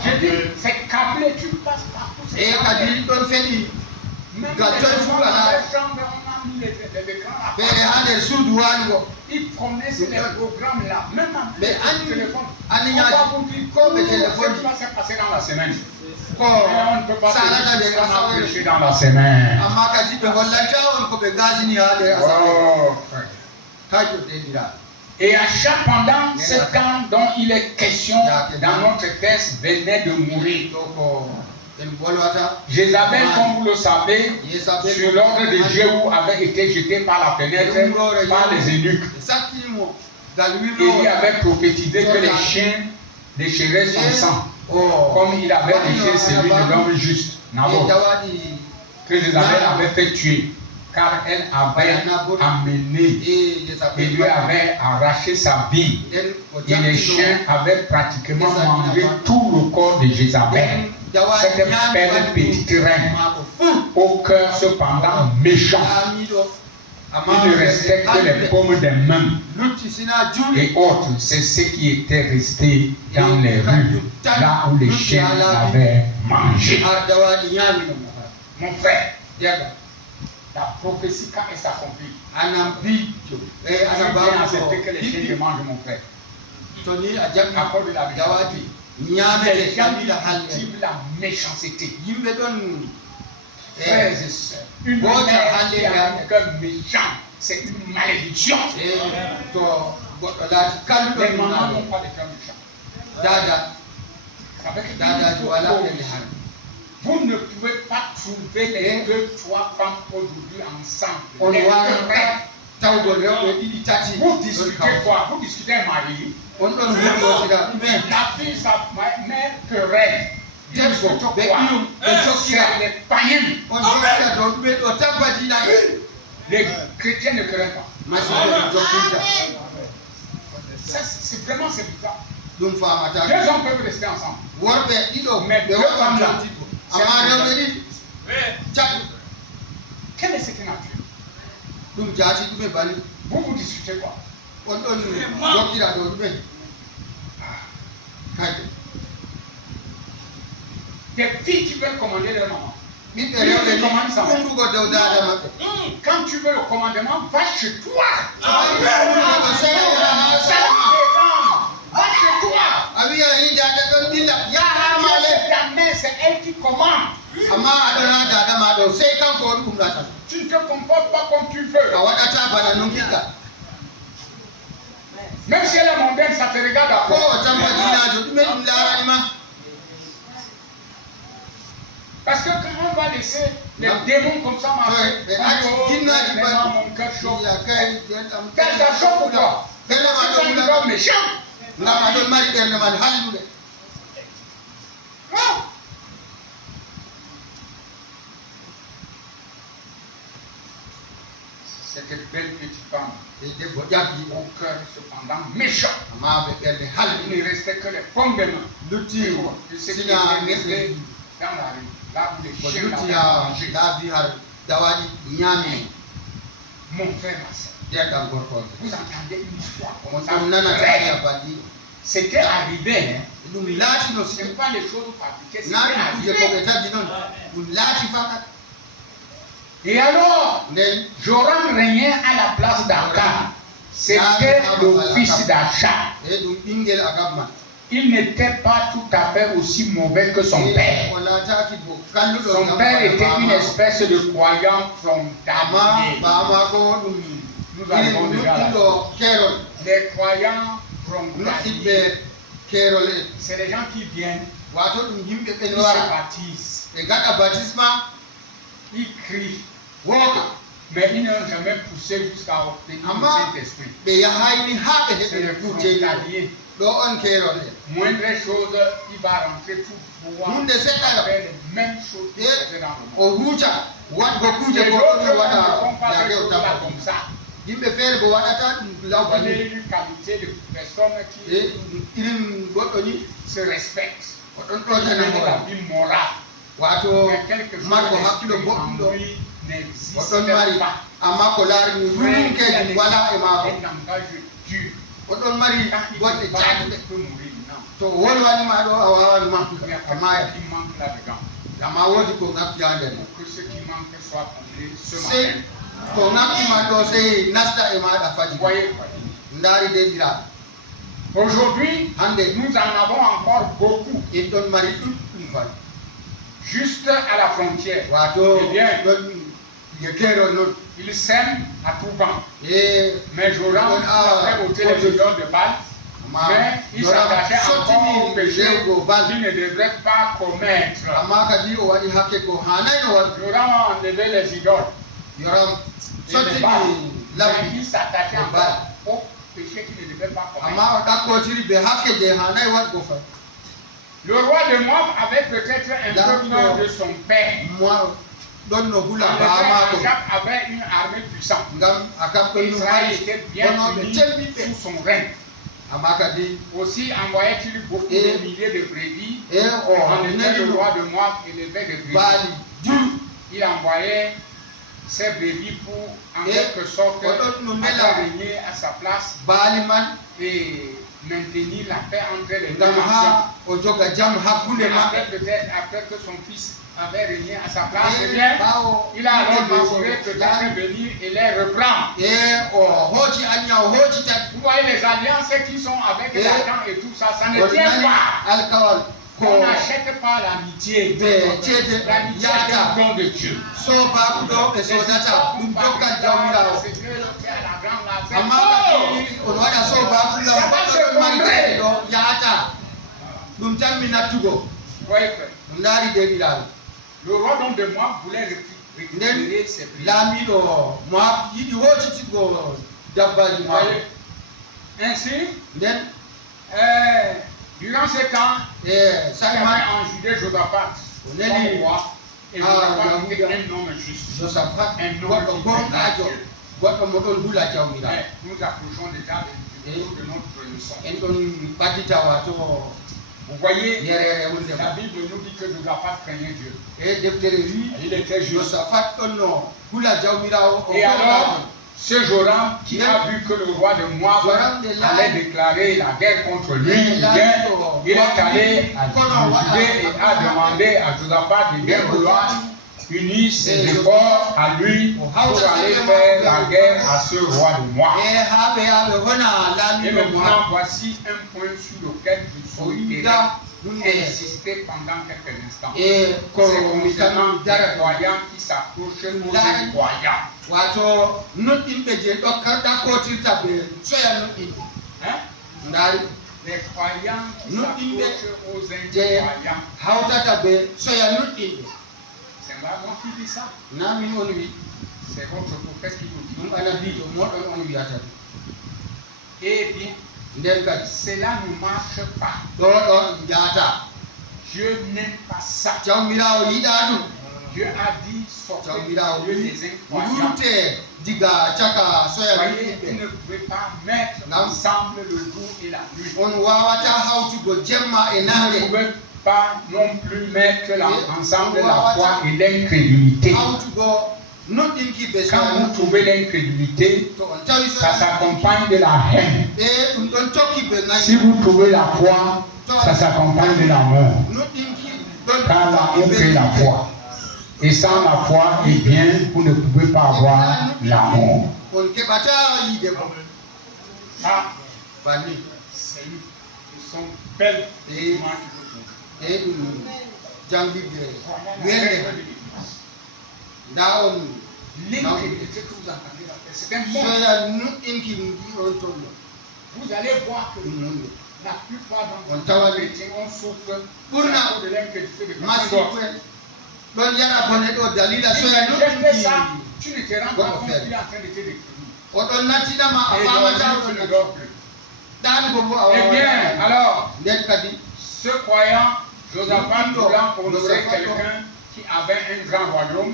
J'ai dit, c'est câblé, tu passes partout. Même les chambres, on a mis les écrans là. Ils promenaient sur les programmes là. Même avec le téléphone. On va vous dire comment ce qui va se passer dans la semaine. On ne peut pas prêcher dans la semaine. Et à chaque pendant ce temps dont il est question dans notre texte venait de mourir. Jézabel, comme vous le savez, sur l'ordre de Jéhu, avait été jeté par la fenêtre par les eunuques. Élie avait prophétisé que les chiens déchiraient son sang, comme il avait déchiré celui de l'homme juste, Naboth, que Jézabel avait fait tuer, car elle avait amené et lui avait arraché sa vie. Et les chiens avaient pratiquement mangé tout le corps de Jézabel. Cette belle petite reine, au cœur cependant méchant. Il ne restait que les paumes des mains et autres. C'est ce qui était resté dans les rues, là où les chiens l'avaient mangé. Mon frère, la prophétie quand elle s'accomplit, accepter que les chiens mangent, mon frère. Accorde la vérité. Les gens cultivent la méchanceté. Frères et sœurs, une mère qui a un cœur méchant, c'est une malédiction. Les mamans n'ont pas de cœur méchant. Vous ne pouvez pas trouver les 2-3 femmes aujourd'hui ensemble. Vous discutez quoi? Vous discutez un mari. La fille, sa mère querelle. C'est les païens. Les chrétiens ne querellent pas. C'est vraiment bizarre. Deux hommes peuvent rester ensemble. Mais deux femmes là. Quelle est cette nature? Vous discutez quoi? Des filles qui veulent commander leur maman. Quand tu veux le commandement, va chez toi. Va chez toi. Ta mère, c'est elle qui commande. Tu ne te comportes pas comme tu veux. Même si elle est mondaine, ça te regarde à quoi? Parce que quand on va laisser les démons comme ça marcher, mon cœur chaud. Ça chauffe ou pas? C'est un cœur méchant. Cette belle petite femme, au cœur cependant méchant, il ne restait que les pommes de main. De ce qui était resté dans la rue, là où les chiens l'avaient mangé. Mon frère, ma soeur, vous entendez une histoire comme ça. Ce qui est arrivé, ce n'est pas les choses fabriquées, c'est arrivé. Et alors, Joram régnait à la place d'Akab. C'était le fils d'Achab. Il n'était pas tout à fait aussi mauvais que son père. Son père était une espèce de croyant frontalier. Nous avons déjà les croyants frontaliers. C'est les gens qui viennent, qui se baptisent, ils crient, mais ils n'ont jamais poussé jusqu'à obtenir le Saint-Esprit. C'est les frontaliers. Moindre chose, il va rentrer tout pouvoir faire les mêmes choses qu'il faisait dans le monde. Les autres ne font pas ces choses-là comme ça. Il y a une qualité de personnes qui se respectent. Qui ont la vie morale. Il y a quelque chose d'esprit en lui n'existe pas. Frère, il a un langage dur. Quand il parle, il peut mourir. Non. Il y a quelque chose qui manque là-dedans. Pour que ce qui manque soit comblé ce matin. Voyez quoi. Aujourd'hui, nous en avons encore beaucoup. Juste à la frontière. Eh bien, ils s'aiment à tout vent. Mais Joram après ôter les idoles de Baal, mais il s'attachait encore au péché qu'il ne devrait pas commettre. Joram a enlevé les idoles. Mais il s'attachait encore au péché qu'il ne devait pas commettre. Le roi de Moab avait peut-être un peu peur de son père. Achab avait une armée puissante. Israël était bien uni sous son règne. Aussi envoyait-il beaucoup de milliers de brebis. En effet, le roi de Moab élevait des brebis. Il envoyait ces brebis pour, en quelque sorte, régner à sa place et maintenir la paix entre les deux nations. Après que son fils avait régné à sa place, eh bien, il a alors désiré peut-être venir et les reprendre. Vous voyez les alliances qui sont avec l'argent et tout ça, ça ne tient pas. On n'achète pas l'amitié. L'amitié est un don de Dieu. C'est le roi donc de Moab voulait récupérer ses brebis. Ainsi, durant ce temps, il y avait en Judée Josaphat comme roi, et Josaphat était un homme juste, un homme qui nous approchons déjà de notre leçon. Vous voyez, la Bible nous dit que Josaphat craignait Dieu. Il était juste. Et alors, ce Joram qui a vu que le roi de Moab allait déclarer la guerre contre lui, il est allé en Judée et a demandé à Josaphat de bien vouloir unir ses efforts à lui pour aller faire la guerre à ce roi de Moab. Et maintenant, voici un point sur lequel je souhaiterais insister pendant quelques instants. C'est concernant les croyants qui s'approchent aux incroyants. Les croyants qui s'approchent aux incroyants. C'est moi qui dis ça. C'est votre prophète qui nous dit. Eh bien, cela ne marche pas. Dieu n'aime pas ça. Dieu a dit sortez des incroyables. Vous voyez, vous ne pouvez pas mettre ensemble le jour et la nuit. Vous ne pouvez pas non plus mettre ensemble la foi et l'incrédulité. Quand vous trouvez l'incrédulité, ça s'accompagne de la haine. Si vous trouvez la foi, ça s'accompagne de l'amour. Car l'amour fait la foi. Et sans la foi, eh bien, vous ne pouvez pas avoir l'amour. Ah, c'est une sont belles images l'incrédulité que vous entendez là, c'est un monde. Vous allez voir que la plupart d'entre nous chrétiens, on souffre de l'incrédulité de quelqu'un d'autre. Tu ne te rends pas compte qu'il est en train de te détruire. Eh bien, alors, ce croyant, Josaphat voulant honorer quelqu'un qui avait un grand royaume,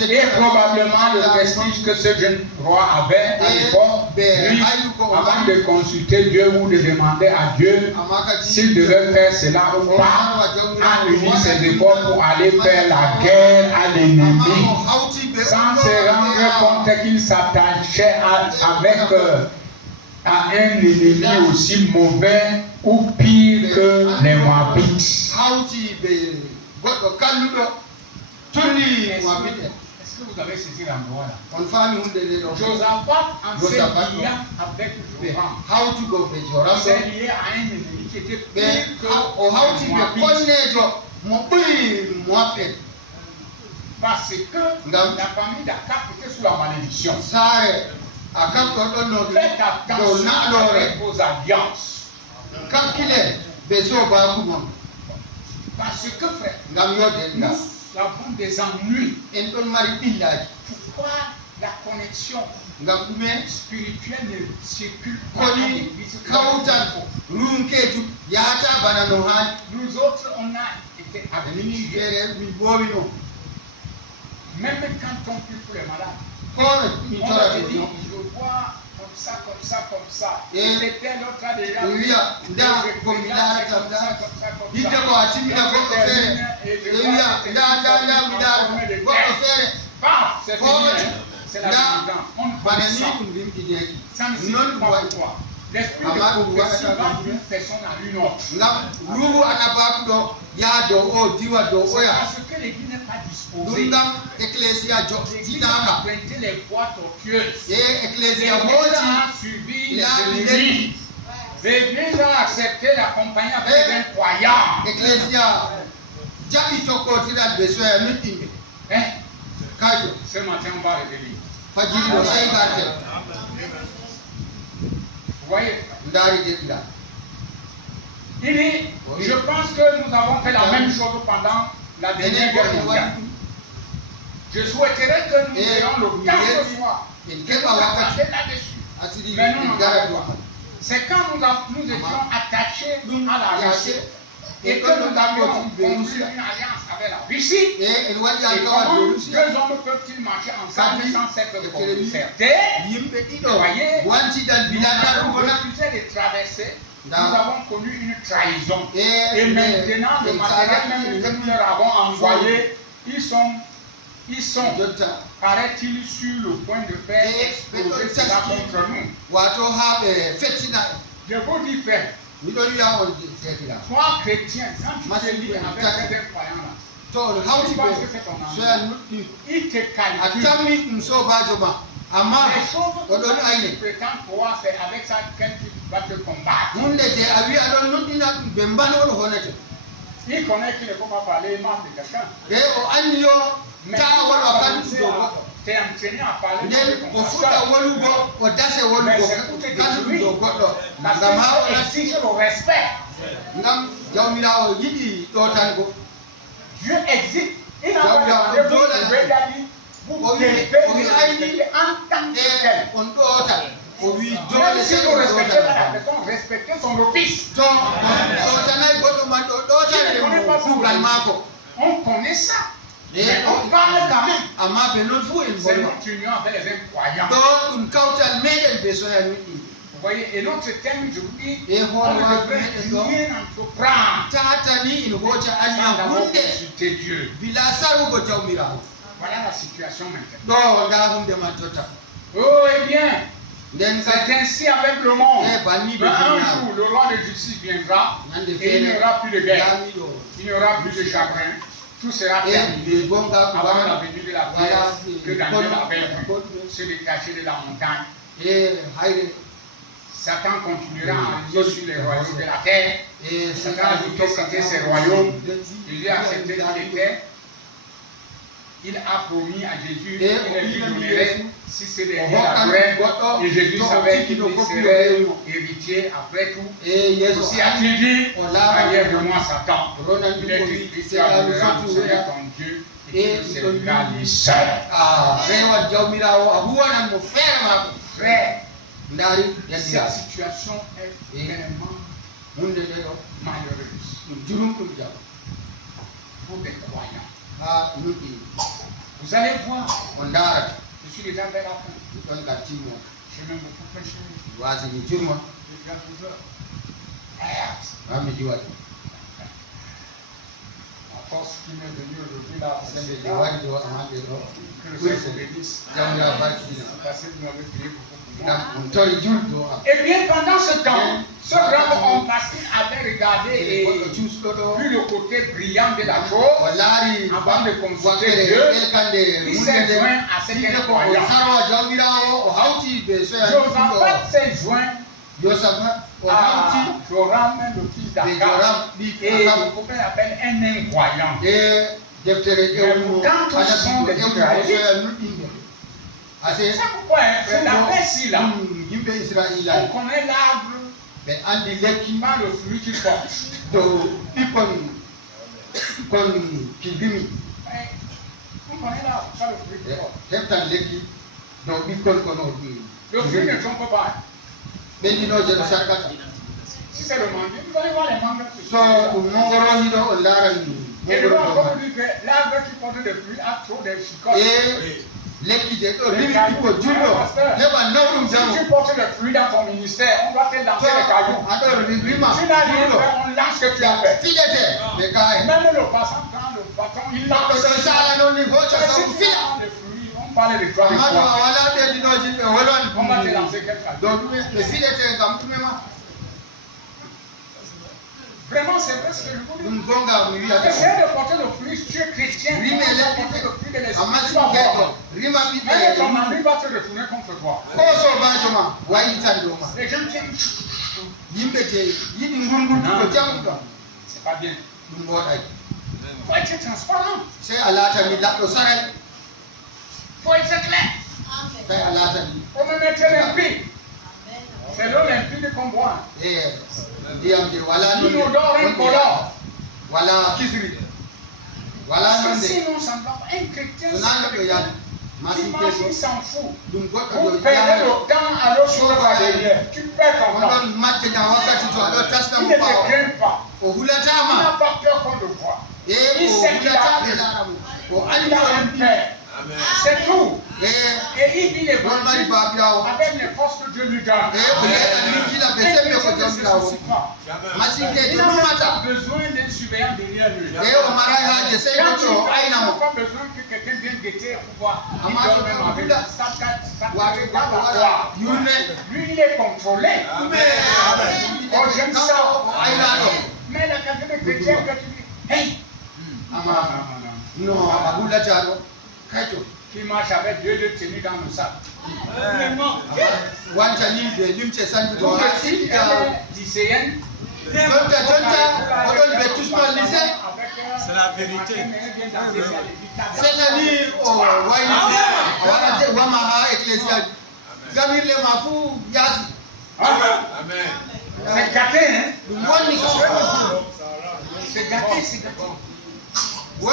et probablement le prestige que ce jeune roi avait à l'époque, lui, avant de consulter Dieu ou de demander à Dieu s'il devait faire cela ou pas, a uni ses efforts pour aller faire la guerre à l'ennemi, sans se rendre compte qu'il s'attachait à un ennemi aussi mauvais ou pire que les Moabites. Est-ce que vous avez saisi l'endroit là? Josaphat en s'est lié avec Joram. C'est lié à un ennemi qui était pire que Moabit. Parce que la famille d'Akab était sous la malédiction. Faites attention avec vos alliances. Parce que frère, nous avons des ennuis. Pourquoi la connexion spirituelle ne circule pas dans l'église? Nous autres, on a été habitués. Même quand on prie pour les malades, on va te dire, je vois comme ça. C'était l'autre a déjà c'est la présidence. On ne connaît ça. Ça ne signifie pas pourquoi. L'esprit de prophétie va d'une personne à une autre. C'est parce que l'église n'est pas disposée. L'église a pointé les voies tortueuses. L'église a suivi les ennemis. L'église a accepté d'accompagner avec un croyant. Ce matin, on va révéler. Vous voyez? Il dit, je pense que nous avons fait la même chose pendant la dernière guerre mondiale. Je souhaiterais que nous ayons le cas ce soir de nous attarder là-dessus. Mais non, c'est quand nous étions attachés à la Russie et que nous avions conclu une alliance avec la Russie. Et comment deux hommes peuvent-ils marcher ensemble sans s'être concertés? Vous voyez, nous avons refusé de traverser. Nous avons connu une trahison. Et maintenant, le matériel même que nous leur avons envoyé, ils sont, paraît-il, sur le point de faire exploser cela contre nous. Je vous dis, frère, toi, chrétien, quand tu te lis avec certains croyants-là, tu penses que c'est ton enfant. Il te calcule. Les choses que tu prétends croire, c'est avec ça que tu vas te combattre. Il connaît qu'il ne faut pas parler mal de quelqu'un. Mais tu es entraîné à parler mal de ton pasteur. Mais c'est pour te détruire. Parce que ça exige le respect. Dieu existe. Il n'a pas demandé vous devez respecter en tant que tel. Même si vous respectez la personne, respectez son office. On connaît ça. Mais on parle quand même. Ama benon fu in C'est bolo. notre union avec les incroyants. Do kautal meden beso ya nuti. Vous voyez, et notre thème, je vous dis, Et on ne voilà, devrait rien entreprendre tata ni in hocha sans anya d'abord hunde. consulter Dieu. Bila saru go jawmira. Voilà la situation maintenant. Do da hunde matota. Oh, eh bien, Den c'est ainsi avec le monde. Eh, banni de Mais un dunya. jour, le roi de justice viendra Nande et il n'y aura plus de guerre, Yamido. il n'y aura plus de chagrin. Tout sera Et terminé le bonga avant la kuban. venue de la Voilà, paix que Daniel avait vu se détacher de la montagne. Et haire. Satan continuera à régner sur les royaumes de la terre. Et Satan a dit que c'était ses royaumes. Jésus a accepté qu'il était. Il a promis à Jésus qu'il lui donnerait si c'était la gloire. Et Jésus savait qu'il serait héritier après tout. Et Aussi a-t-il dit, arrière de moi Satan. Il est écrit, tu adoreras le Seigneur ton Dieu et tu serviras lui seul. Frère, cette situation est vraiment malheureuse pour des croyants. Vous allez voir, je suis déjà vers la fin. J'ai même beaucoup prêché. J'ai déjà plusieurs. La force qui m'est venue aujourd'hui là, c'est que le Seigneur vous bénisse. Parce que vous m'avez prié beaucoup pour moi. Et bien pendant ce temps, ce grand homme, parce qu'il avait regardé et vu le côté brillant de la chose, avant de consulter Dieu, il s'est joint à cet incroyant. Josaphat s'est joint à Joram, le fils d'Akab, et qu'on appelle un incroyant. Mais pourtant, tous sont des Israélites. C'est pourquoi, d'après Sila, on connaît l'arbre par le fruit qu'il porte. On connaît l'arbre par le fruit qu'il porte. Le fruit ne trompe pas. Si c'est le mangue, vous allez voir les mangues. Et le roi dit que l'arbre qui porte des fruits a trop de chicots. Si tu portes le fruit dans ton ministère, on doit te lancer les cailloux. Tu n'as rien fait, on lance ce que tu as fait. Même le passant prend le bâton, il lance. Si tu prends le fruit, on parle de toi. On va te lancer quelque chose. Vraiment, c'est vrai ce que je vous dis. Essayez de porter le fruit, tu es chrétien. Tu dois porter le fruit de l'esprit. Mais ton ami va se retourner contre toi. Les gens disent, c'est pas bien. Il faut être transparent. Il faut être clair. On me mettre limpide. C'est l'eau limpide qu'on boit. Inodore, incolore. Sinon, ça ne va pas. Un chrétien, il s'en fout. Vous perdez le temps à l'autre sur la derrière. Tu perds ton temps. Il ne te craint pas. Il n'a pas peur qu'on le voit. Il sait qu'il a un père. C'est tout. Et il vit les bonnes avec les forces que Dieu lui donne. Il n'a pas besoin d'être surveillant derrière lui. Quand tu n'as pas besoin que quelqu'un vienne guetter pour voir. Il dort même avec ça. Lui, il est contrôlé. Oh, j'aime ça. Mais la qualité de chrétien, que tu dis, hey! Non. Qui marche avec deux tenues dans le sac. Lycéenne. C'est la vérité. C'est gâté, hein? C'est gâté. En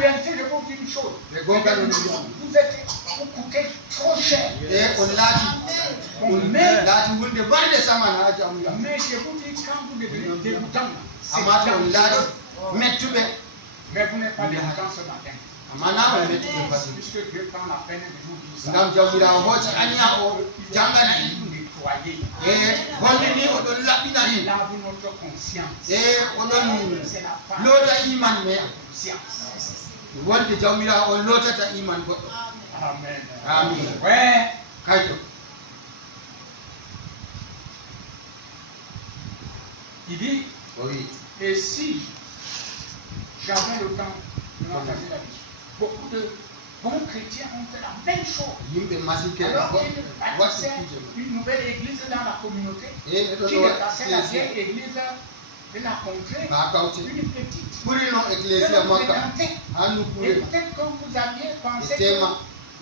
réalité, je vous dis une chose. Vous coûtez trop cher. Mais je vous dis, quand vous devenez dégoûtant, c'est mais vous n'êtes pas dégoûtant ce matin. Puisque Dieu prend la peine de nous dire ça. Nous nettoyer. Laver notre conscience. C'est la part de la conscience. Amen. Amen. Ouais. Il dit, Oui. et si j'avais le temps de m'engager là-dessus, beaucoup de bons chrétiens ont fait la même chose. Alors qu'ils bâtissaient une nouvelle église dans la communauté, qui déplaçait la vieille église de la contrée, une petite. Et peut-être que vous aviez pensé que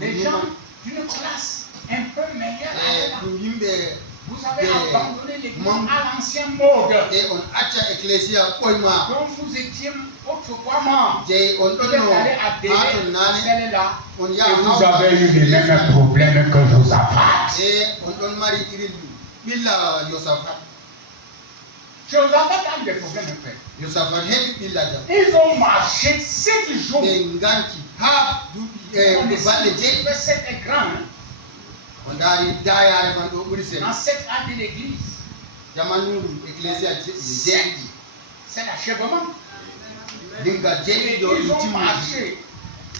les gens d'une classe un peu meilleure allaient là. Vous avez abandonné l'église à l'ancien mode. Donc vous étiez autrefois mort. Vous êtes allé adhérer à celle-là. Et vous avez eu les mêmes problèmes que Josaphat. Josaphat a eu des problèmes, frère. Ils ont marché 7 jours. Cette est grande. En 7 ans de l'église. C'est l'achèvement. Ils ont marché.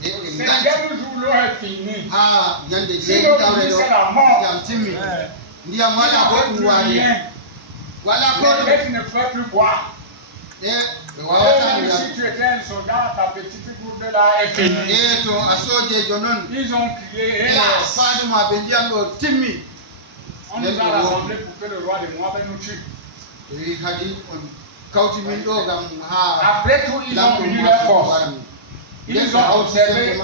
C'est le jour l'eau est finie. Sinon, c'est la mort. Il n'y a plus rien. Les bêtes ne peuvent plus boire. Si tu étais un soldat, ta petite gourde là est finie. Ils ont crié, hélas. On nous a rassemblés pour que le roi de Moab nous tue. Après tout, ils ont uni leur force. Ils ont observé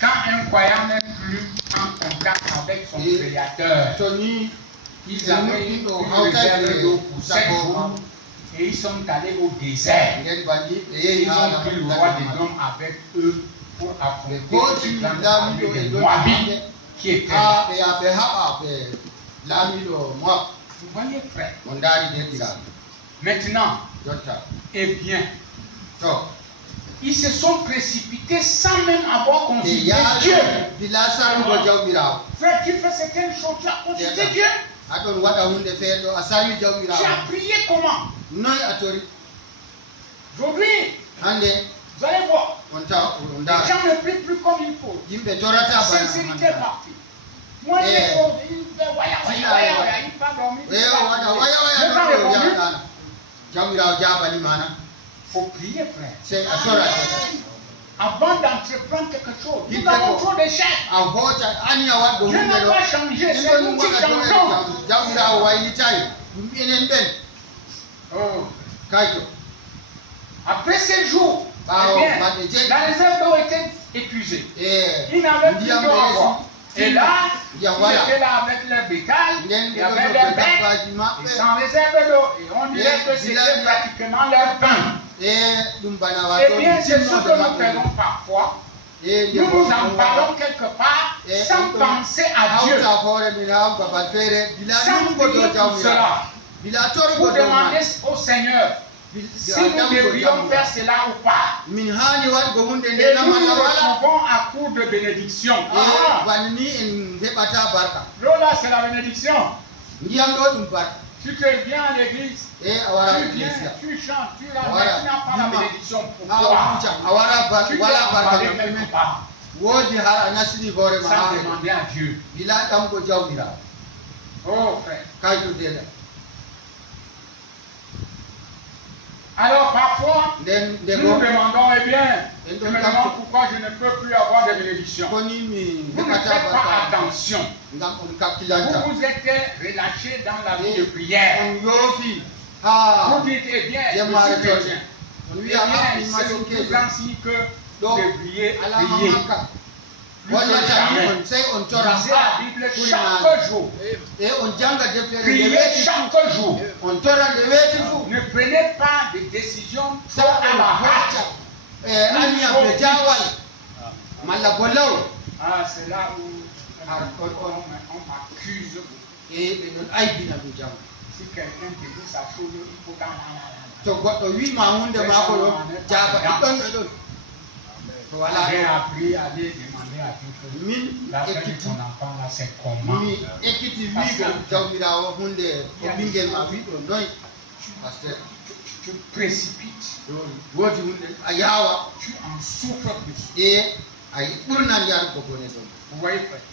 quand un croyant n'est plus en contact avec son Créateur. Ils avaient une réserve d'eau pour 7 jours et ils sont allés au désert. Ils ont pris le roi des hommes avec eux pour affronter les Moabites qui étaient là. Vous voyez, frère. Maintenant, eh bien, ils se sont précipités sans même avoir consulté Dieu. Frère, tu fais certaines choses, tu as consulté Dieu. Tu as prié comment? Aujourd'hui, vous allez voir, les gens ne prient plus comme il faut. La sincérité est partie. Moi, il fait waya, il n'est pas dormi. Il faut prier, frère. Avant d'entreprendre quelque chose, nous avons trop d'échecs. Dieu n'a pas changé, c'est nous qui changeons. Oh. Après 7 jours, la réserve d'eau était épuisée. Ils n'avaient plus d'eau à boire. Et là, ils étaient là avec leur bétail, il y avait leur bêtes, et sans réserve d'eau. Et on dirait que c'était pratiquement leur pain. Eh bien, c'est ce que nous faisons parfois. Nous nous en parlons quelque part sans penser à Dieu. Sans prier pour cela. Pour demander au Seigneur si nous devrions faire cela ou pas. Et nous nous retrouvons à court de bénédiction. Là, c'est la bénédiction. Tu te viens à l'église, tu viens, tu chantes, tu la mais tu n'as pas la bénédiction. Pourquoi? Tu t'es emballé quelque part. Sans demander à Dieu. Oh frère. Alors parfois, nous nous demandons, eh bien, je me demande pourquoi je ne peux plus avoir de bénédiction. Vous ne faites pas attention. Vous vous êtes relâché dans la vie de prière. Vous dites, eh bien, je suis chrétien. Eh bien, c'est le plus grand signe que vous devriez prier. Lisez la Bible chaque jour. Priez chaque jour. Ne prenez pas de décision trop à la hâte. Ah, c'est là où on m'accuse. Si quelqu'un te dit sa chose, il faut J'ai appris à aller demander à Dieu que la fête de ton enfant là, c'est comment? Tu précipites. Tu en souffres plus. Vous voyez, frère?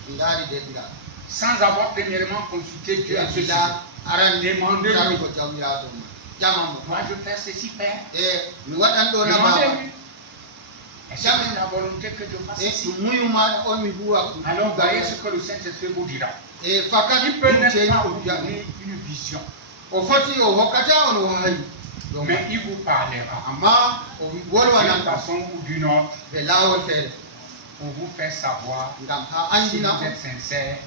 Sans avoir premièrement consulté Dieu à ce sujet. Demandez-lui. Moi je fais ceci, Père. Demandez-lui. Est-ce que c'est la volonté que je fasse ceci? Alors voyez ce que le Saint-Esprit vous dira. Il peut n'être pas vous donner une vision. Mais il vous parlera d'une façon ou d'une autre pour vous faire savoir si vous êtes sincère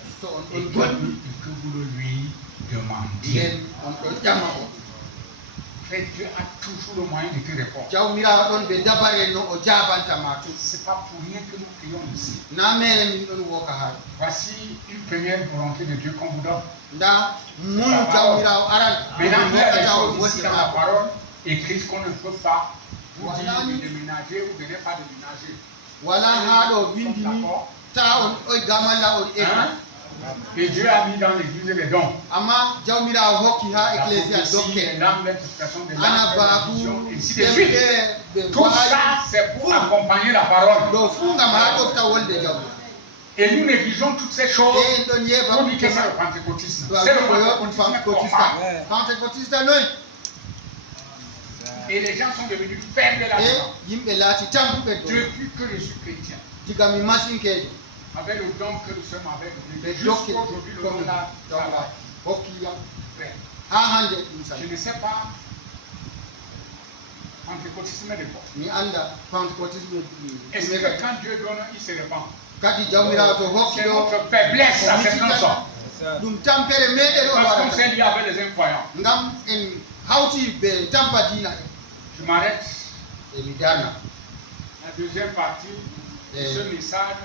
et que vous le lui demandiez. Frère, Dieu a toujours le moyen de te répondre. C'est pas pour rien que nous prions ici. Voici une première volonté de Dieu qu'on vous donne. Maintenant, il y a des choses ici dans la parole écrite qu'on ne peut pas vous dire de déménager ou de ne pas déménager. Et Dieu a mis dans l'église les dons. La prophétie, les langues, l'expression des langues, les visions, et ainsi de suite. Tout ça, c'est pour accompagner la parole. Et nous négligeons toutes ces choses pour dire que c'est le pentecôtisme. C'est le pentecôtisme. Et les gens sont devenus faibles là-dedans. Depuis que je suis chrétien. Avec le don que nous sommes avec, jusqu'aujourd'hui, le don là, je ne sais pas, pentecôtisme de quoi. Est-ce que quand Dieu donne, il se répand? C'est notre faiblesse, ça c'est comme ça. Parce qu'on s'est lié avec les incroyants. Je m'arrête. La deuxième partie de ce message.